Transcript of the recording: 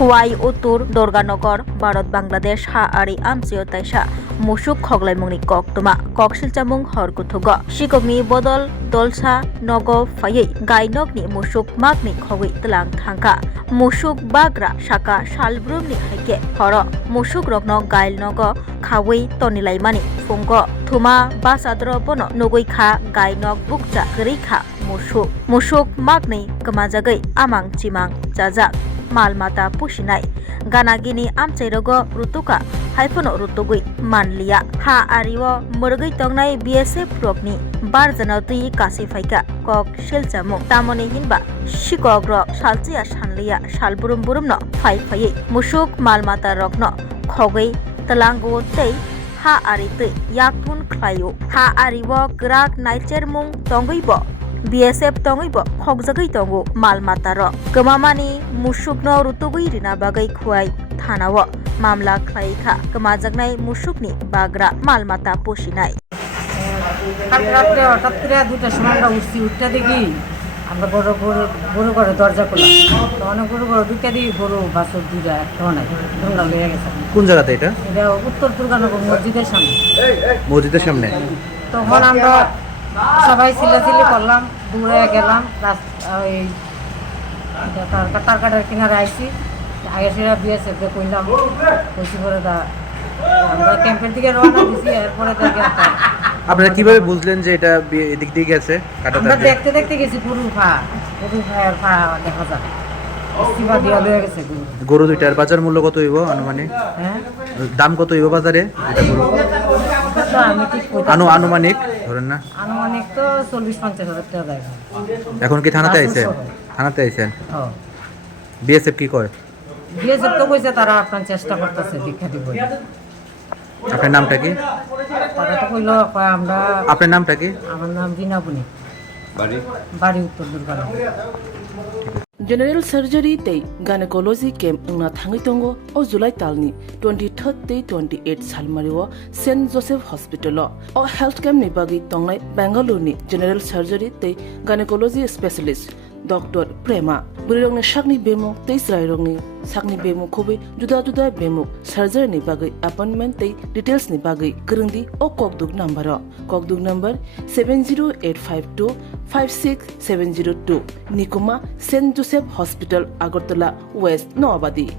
Khowai Uttur Durganagar Bharat Bangladesh ha ari Amchaio taisa Musuk Khoglaimungni kok tuma kok silchamung hor Kuthugo Sikhokni Bodol Dolsa Nogo Phaiei Gainokni Musuk Maknwi Khogwi Twlangkha Musuk Bagra Saka Salbrumni haike horo Musuk rokno gail nogo Khowai tonilaimani fungo Thuma basadro bono nuguikha gainok bukja grekha Musuk Maknwi kemajagai amang chimang jajak malmata pusinai ganagini Amchaio rutuka haifono rutugui manliya ha ariwo murgui tongnai BSF rokni barjana tui kasi faika kok silchamung tamoni hinba Sikhok rok salchiya sanliya salburum burumno phaiei Musuk malmata rokno Khogwi Twlangkha tei ha ari tui yaktun khlaio ha ariwo grak naichermung tongwibo BSF tongwibo khokjagai tongo malmataro kemamani Musukno rutugui rina bagai Khowai thanao mamla khlaikha kemajaknai Musukni bagra malmata pusinai রাত্রে হঠাৎ করে দুটার সময় আমরা উঠতে দেখি আমরা গরু ঘরে দরজা খুললাম তো অনেক গরু ঘরে দুইটা দিকে গরু বাছুর দুইটা একটা নাই তোমরা লেগে গেছে কোন জায়গাতে এটা উত্তর দুর্গানগর মসজিদের সামনে তখন আমরা সবাই চিল্লাচিল্লি করলাম দূরে গেলাম ওই তার কাটার কিনারে আইসি আইসিরা BSF কইলাম কইছি পরে আমরা ক্যাম্পের দিকে রওনা দিছি এরপরে আপনারা কিভাবে বুঝলেন যে এটা এদিক দিয়ে গেছে আমরা দেখতে গেছি গরু পা দেখা যায় সিবা দিয়া লয়ে গেছে গরু দুইটার বাজার মূল্য কত হইব আনুমানিক দাম কত হইব বাজারে এটা গরু আনুমানিক ধরেন না আনুমানিক তো 40-50 হাজার টাকা যায় এখন কি থানাতে আইছেন BSF কি কয় BSF তো কইছে তারা আপনার চেষ্টা করতেছে দীক্ষা দিব আপনার নামটা কি তারা তো কইলো আমরা আপনার নামটা কি আমার নাম বিনাবুনি বাড়ি উত্তর Durganagar General Surgery tei Gynecology Camp ngna thangi tongo o July talni 23rd tei 28 salmariwo St Joseph Hospital o health camp ni bagi tongnai Bangalore ni General Surgery tei Gynecology Specialist Dr. Prema burirongni sakni bemuk tei srairongni sakni bemuk khobi juda bemuk surgery ni bagai appointment tei details ni bagai krungdi o kokduk number 70852 56702 Nikuma St Joseph Hospital Agartala West Noabadi